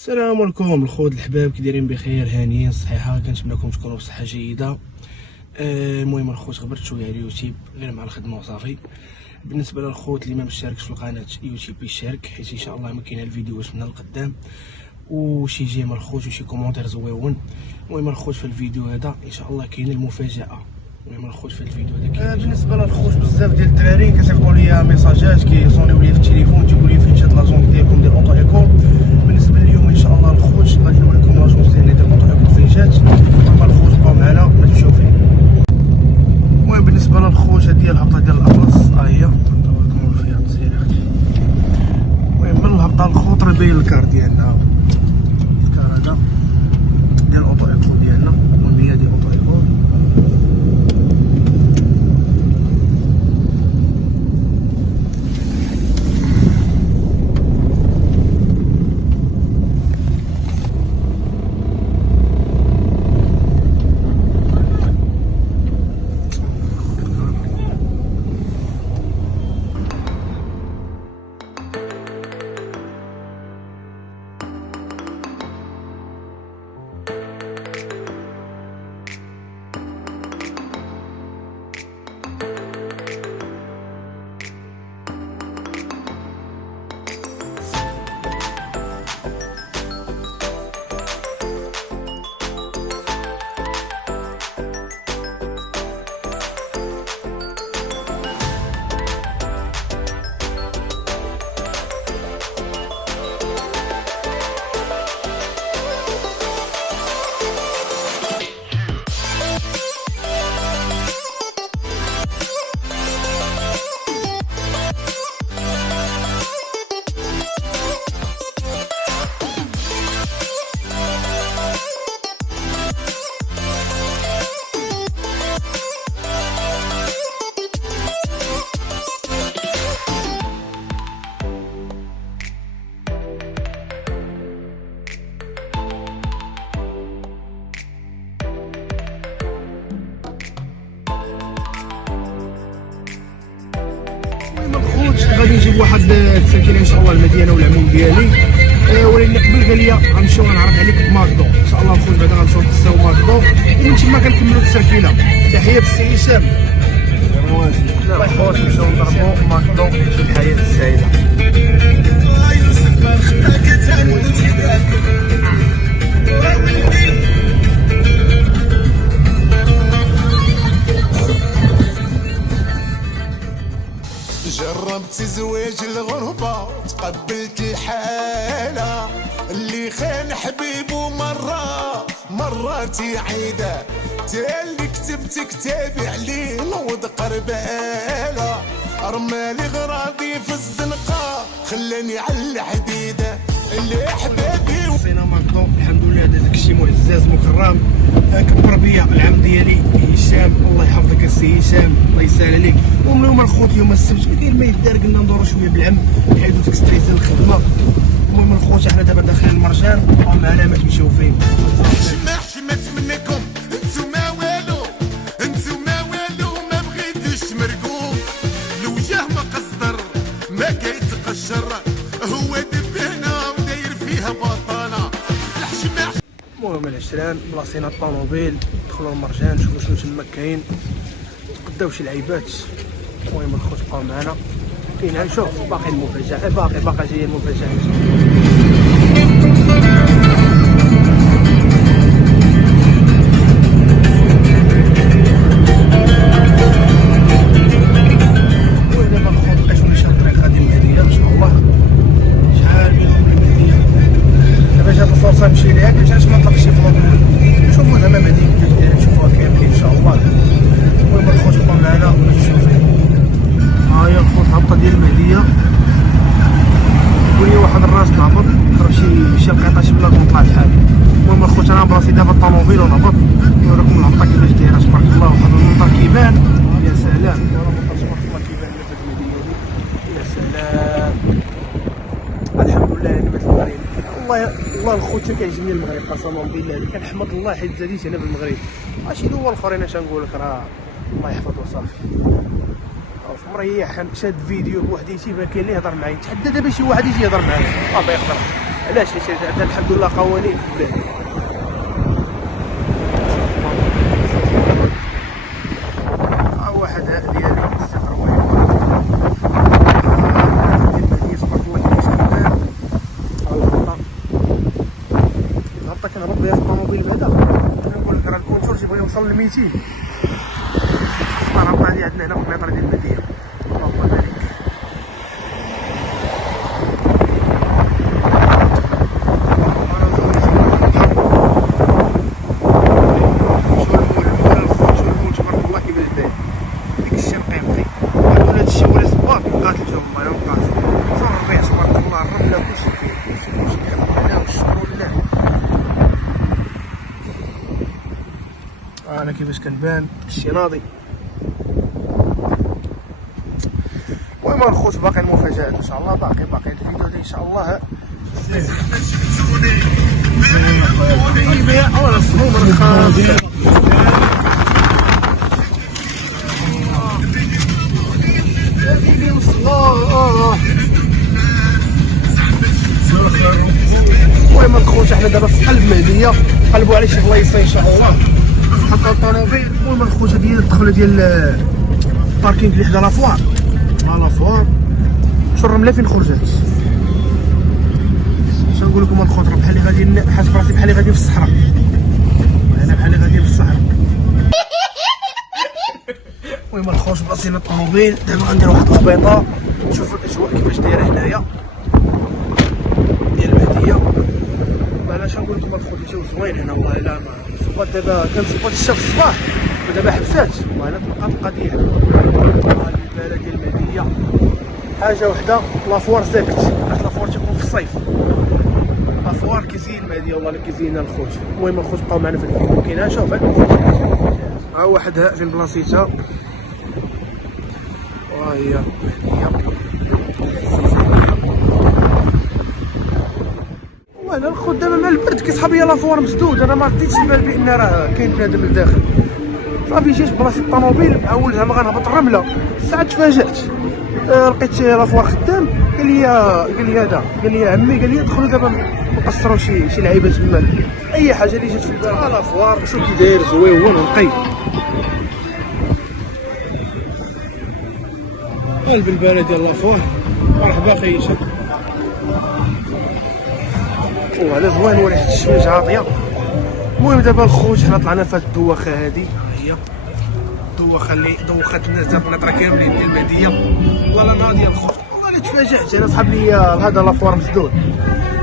السلام عليكم الخوت الحباب، كي دايرين؟ بخير، هانيين، صحيحه. كنتمنىكم تكونوا بصحه جيده. المهم الخوت، غبرت شويه على اليوتيوب غير مع الخدمه وصافي. بالنسبه للخوت اللي ما مشتركش في القناه يوتيوب يشارك، حيت ان شاء الله ما كاين الفيديوهات من القدام وشي جيم الخوت وشي كومونتير زويون. المهم الخوت في الفيديو هذا ان شاء الله كاين المفاجاه. المهم الخوت في الفيديو هذا كاين بالنسبه للخوت بزاف ديال الدراري كيصيفطوا لي ميساجات، كيصونيو لي في التليفون، تيقولوا لي فين جات لاجونس ديالكم ديال اوتو ايكول. بالنسبه لليوم ان شاء الله الخوت غادي نوريكم لاجونس ديالنا ديال اوتو ايكول فين جات. المهم الخوت بقاو معنا ما تمشيو فيه. المهم بالنسبه للخوت هذه الهبطه ديال الاطلس، ها هي نوريكم فيها مزيان اختي. المهم من الهبطه الخوت راه باين الكار ديالنا، الكار هذا ديال اوتو ايكول ديالنا. المهم هي ديال اوتو ايكول. غادي نجيب واحد الساكنه ان شاء الله المدينه والعموم ديالي. ولكن قبل قال لي غنمشيو غنعرض عليك ماكدو ان شاء الله. الخوت بعدا غنمشيو نتساو ماكدو ومن تما كنكملوا السركيله. تحيه بالسي هشام. الله يحفظك، نمشيو نضربوا ماكدو في الحياه السعيده. جربت زواج الغربة تقبلت الحالة، اللي خان حبيبه مرات يعيده، تالي كتبت كتابي عليه نوض قربالة، رمالي غراضي في الزنقة خلاني على الحديدة اللي حبابي. وصينا ماكدو الحمد لله، هذا داكشي معزز مكرم. كبر بيا العم ديالي هشام، الله يحفظك السي هشام، الله يسهل عليك. اليوم الخوت اليوم السبت ما كاين ما يدار، قلنا ندورو شويه بالعم حيت ديك ستريس الخدمه. المهم الخوت حنا دابا داخلين المرجان، بقاو معنا ما تمشيو فين. حشمت منكم انتوما والو ما بغيتوش تمرقوا، الوجه ما قصدر ما كيتقشر، هو دبنا وداير فيها بطانه الحشمه. المهم العشران بلاصينا الطوموبيل، دخلوا المرجان نشوفوا شنو تما كاين، تقداو شي لعيبات. المهم الخوت بقاو معنا، كاين شوف باقي المفاجاه، باقي جايه المفاجاه. نمشي ليها باش ما نطلقش شي فلوق، نشوفوا زعما المدينه ديالنا نشوفوها كاملين ان شاء الله. المهم الخوت بقاو معنا ونمشيو فين. ها هي الخوت الهبطه ديال المهديه، ولي واحد الراس نهبط ضرب شي لقيطه شي بلاك ونطلع لحالي. المهم الخوت انا براسي دابا الطوموبيل ونهبط نوريكم الهبطه كيفاش دايره تبارك الله. واحد المنظر كيبان يا سلام، المنظر تبارك الله كيبان في هاد المدينه دي يا سلام. الحمد لله نعمة المغرب. والله الخوت كيعجبني المغرب قسما بالله، كنحمد الله حيت زاديت هنا في المغرب. ماشي دول اخرين اش نقول لك، راه الله يحفظ وصافي. مريح شاد فيديو بوحديتي ما كاين اللي يهضر معايا، تحدى دابا شي واحد يجي يهضر معايا، الله يقدر علاش عندنا الحمد لله قوانين في البلاد. واحد ديالي السيطر الغلطة كنهبط بها في الطوموبيل بعدا كنقول لك راه الكونتور تيبغي يوصل ل 200. الغلطة هادي عندنا هنا في الميطرو ديال المدينة. اللهم بارك. انا كيفاش كنبان الشي ناضي. المهم الخوت باقي المفاجآت ان شاء الله، باقي الفيديو ديال ان شاء الله. المهم الخوت احنا دابا في قلب مهدية، قلبوا على شي بلايصه ان شاء الله حتى الطوموبيل. المهم الخوت هادي هي الدخله ديال الباركينغ اللي حدا لافوار. لافوار شو الرمله فين خرجت. اش نقول لكم الخوت، راه بحالي غادي حاسب راسي بحالي غادي في الصحراء. انا بحالي غادي في الصحراء. المهم الخوت بلاصينا الطوموبيل، دابا غندير واحد الخبيطه نشوفوا الاجواء كيفاش دايره هنايا ديال المهديه. علاش نقول لكم الخوت الجو زوين هنا والله. الا ما دابا كنصبات الشمس الصباح ودابا حبسات والله. الا تلقات القضيه البلد ديال المهديه حاجه وحده، لافوار ساكت. علاش لافوار تيكون في الصيف، لافوار كيزين المهديه والله. الا كيزينها الخوت. المهم الخوت بقاو معنا في الفيديو. كاينه شوف ها واحد فين بلاصيتها، وهي المهديه. وانا الخوت دابا مع البرد كيسحب ليا لافوار مسدود. انا ما رديتش البال بان راه كاين بنادم لداخل. صافي جيت بلاصه الطوموبيل اول زعما غنهبط الرمله، ساعه تفاجأت لقيت لافوار خدام. قال لي عمي قال لي دخلوا دابا نقصروا شي لعيبه تما. اي حاجه اللي جات في البال لافوار. شو كي داير زوين هو نقي قلب البلد ديال لافوار. مرحبا اخي هشام. وعلى زوين وريحه الشمس عاطيه. المهم دابا الخوت حنا طلعنا في هاد الدوخه هادي، هي الدوخه اللي دوخات الناس ديال القنيطره كاملين ديال المهديه. والله لا ناضيه الخوت والله اللي تفاجأت. انا صحاب لي هذا لافوار مسدود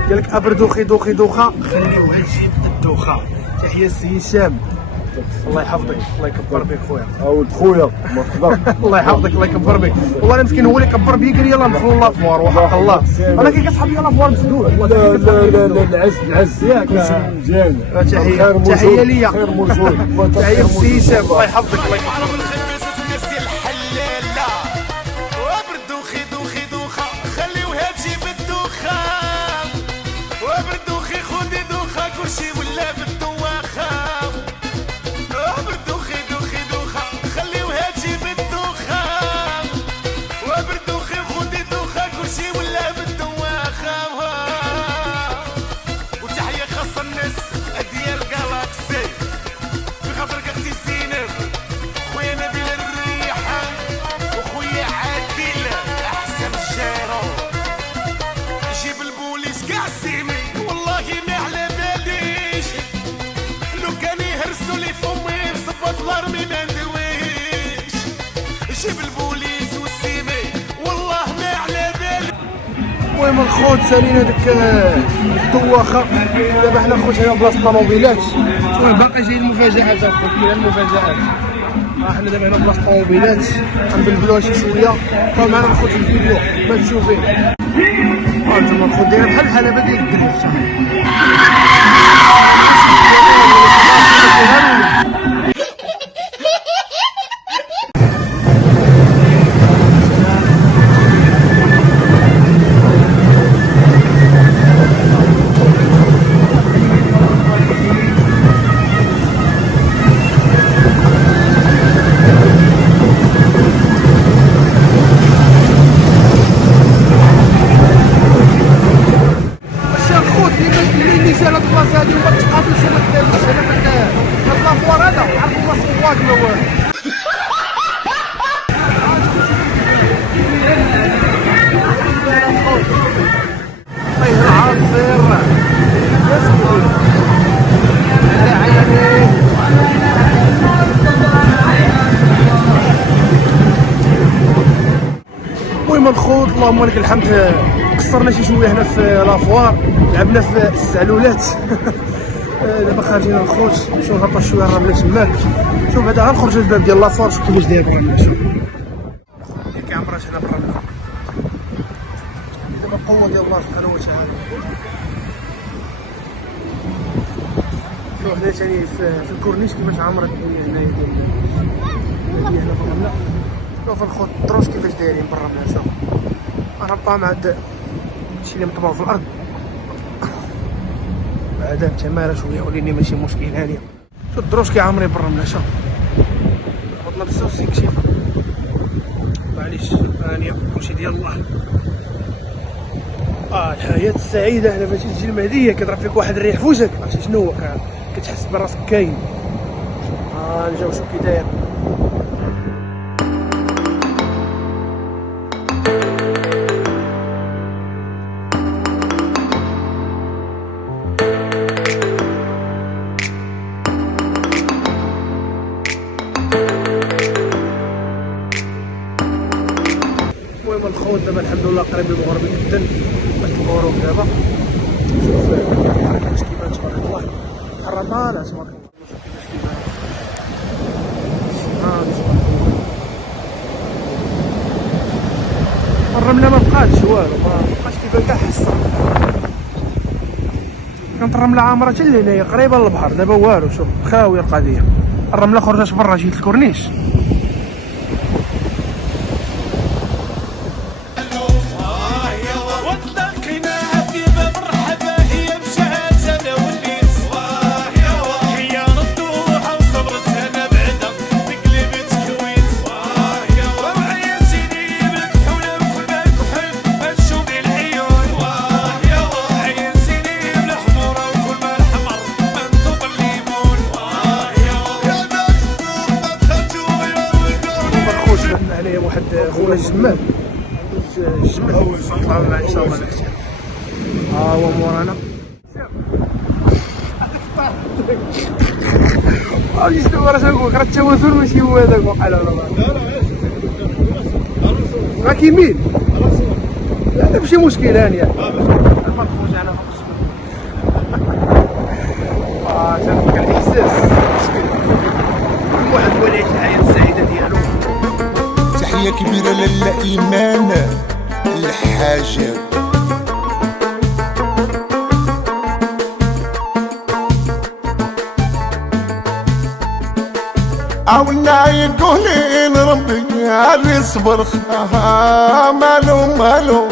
قال لك ابر دوخه خليوها تجيب الدوخه. تحيه السي هشام الله يحفظك الله يكبر بك خويا. عاود خويا مرحبا. الله يحفظك الله يكبر بك. والله انا مسكين هو اللي كبر بيا قال لي يلاه ندخلوا لافوار وحق الله. انا كي كنسحب لي لافوار مسدود. لا العز ياك مزيان. تحيه ليا خير موجود. تحيه السي هشام الله يحفظك الله يكبر. المهم الخوت سالينا ديك الدوخه. دابا حنا الخوت هنا بلاصه الطوموبيلات. باقي جايين المفاجآت الخوت. كاين المفاجآت. حنا دابا هنا بلاصه الطوموبيلات غنبلبلوها شي شويه. بقاو معنا الخوت في الفيديو ما تشوفين. انتما الخوت دايره بحال هذا ديال الدريفت. غادي هما يتقابلوا شي ما داروش هذا لافوار هذا عرفوا ما صواق ما والو. طيب العصير المهم الخوت اللهم لك الحمد قصرنا شي شويه هنا في لافوار لعبنا في الزعلولات. دابا خارجين الخوت نمشيو نهبطوا شويه الرمله تماك. شوف هذا غنخرج الباب ديال لافوار شوف كيفاش داير الرمله. شوف كيعمرات هنا بالرمله دابا القوه ديال الله سبحانه وتعالى. شوف هنا ثاني في الكورنيش كيفاش عامره الدنيا هنايا ديال هنا في الرمله. شوف الخوت الدروس كيفاش دايرين بالرمله. شوف غنهبطها مع هاد الشي اللي مطبوع في الارض بعدا التماره شويه وليني ماشي مشكل هانيه. شوف الدروس كيعامرين بالرمله. شوف هبطنا بالسوسي كشيفه معليش هانيه كلشي ديال الله. الحياة السعيدة هنا فاش تجي المهدية كيضرب فيك واحد الريح في وجهك عرفتي شنو هو كتحس براسك كاين. الجو شوف كي داير. المهم الخوت دابا الحمد لله قريب المغرب جدا واحد الغروب دابا. شوف كيفاش كيبان تبارك الله الحر طالع تبارك الله. شوف كيفاش كيبان تبارك الله. الرمله ما بقاتش والو ما بقاش كيبان كاع حصه. كانت الرمله عامره حتى لهنايا قريبه للبحر دابا والو. شوف خاويه القضيه. الرمله خرجت برا جهه الكورنيش. عليه واحد خونا الجمال الجمال طلعوا معنا ان شاء الله داكشي. هو مورانا شنو راه تنقول لك راه التوازن ماشي هو هذاك وقع لا راه كيميل. لا ماشي مشكل هانيه ما نخرج على تنلقى الاحساس كل واحد هو اللي يعيش الحياه السعيده ديالو. تحية كبيرة للا إيمان الحاجب. عاونا يقولين ربي علي صبر مالو مالو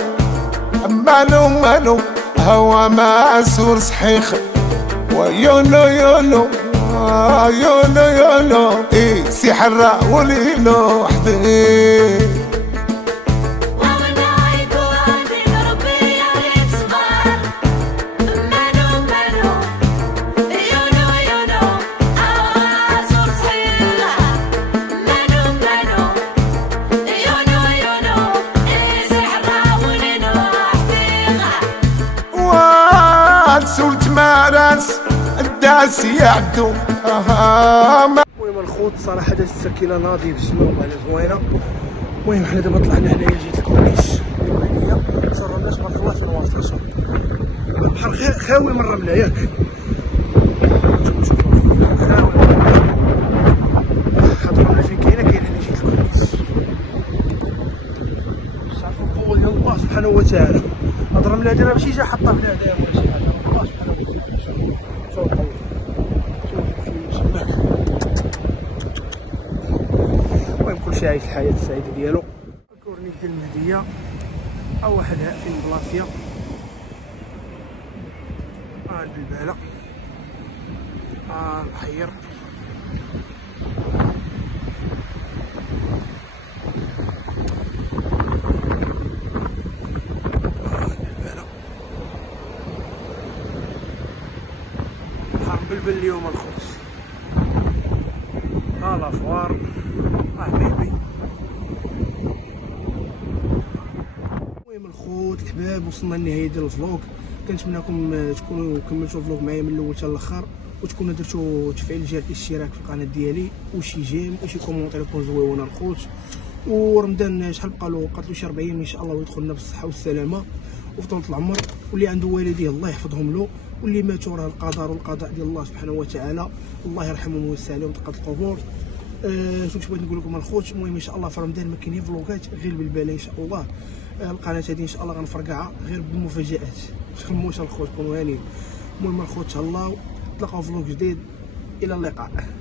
مالو مالو هو ماسور صحيح ويولو يولو يولو يولو إيه سي حرا وليلو حدي. سولت ماراس الداس يعدو. المهم الخوت صراحه داز السكينه ناضي بالجمال والله زوينه. المهم حنا دابا طلعنا هنايا جيت الكورنيش المهديه شوف الرمله تبارك الله تنواصل. شوف البحر خاوي من الرمله ياك شوف خاوي هاد الرمله فين كاينه هنا جيت الكورنيش. صافي القوه ديال الله سبحانه وتعالى. هاد الرمله هادي راه ماشي جا حطها بنادم ولا شي حاجه الله سبحانه وتعالى. شوف القوه شوف في شباك. المهم كلشي عايش الحياه السعيده ديالو. الكورنيش ديال المهديه او واحد فين بلاصيه البلباله البحير غربل اليوم الخوت. ها لافوار حبيبي. المهم الخوت الحباب وصلنا للنهايه ديال الفلوق. كنتمنىكم تكونوا كملتوا الفلوق معايا من الاول حتى الاخر، وتكونوا درتوا تفعيل ديال الاشتراك في القناه ديالي وشي جيم وشي كومونتير يكون زويون الخوت. ورمضان شحال بقالو شي 40 ان شاء الله ويدخلنا بالصحه والسلامه وفي طول العمر. واللي عنده والديه الله يحفظهم له، واللي ماتوا راه القدر والقضاء ديال الله سبحانه وتعالى، الله يرحمهم ويوسع عليهم دقه القبور. شنو بغيت نقول لكم الخوت، المهم ان شاء الله في رمضان ما كاينين فلوقات غير بالبال ان شاء الله. القناه هذه ان شاء الله غنفرقعها غير بالمفاجات، تخموش الخوت كونوا هانيين. المهم الخوت تهلاو، تلقاو فلوق جديد، الى اللقاء.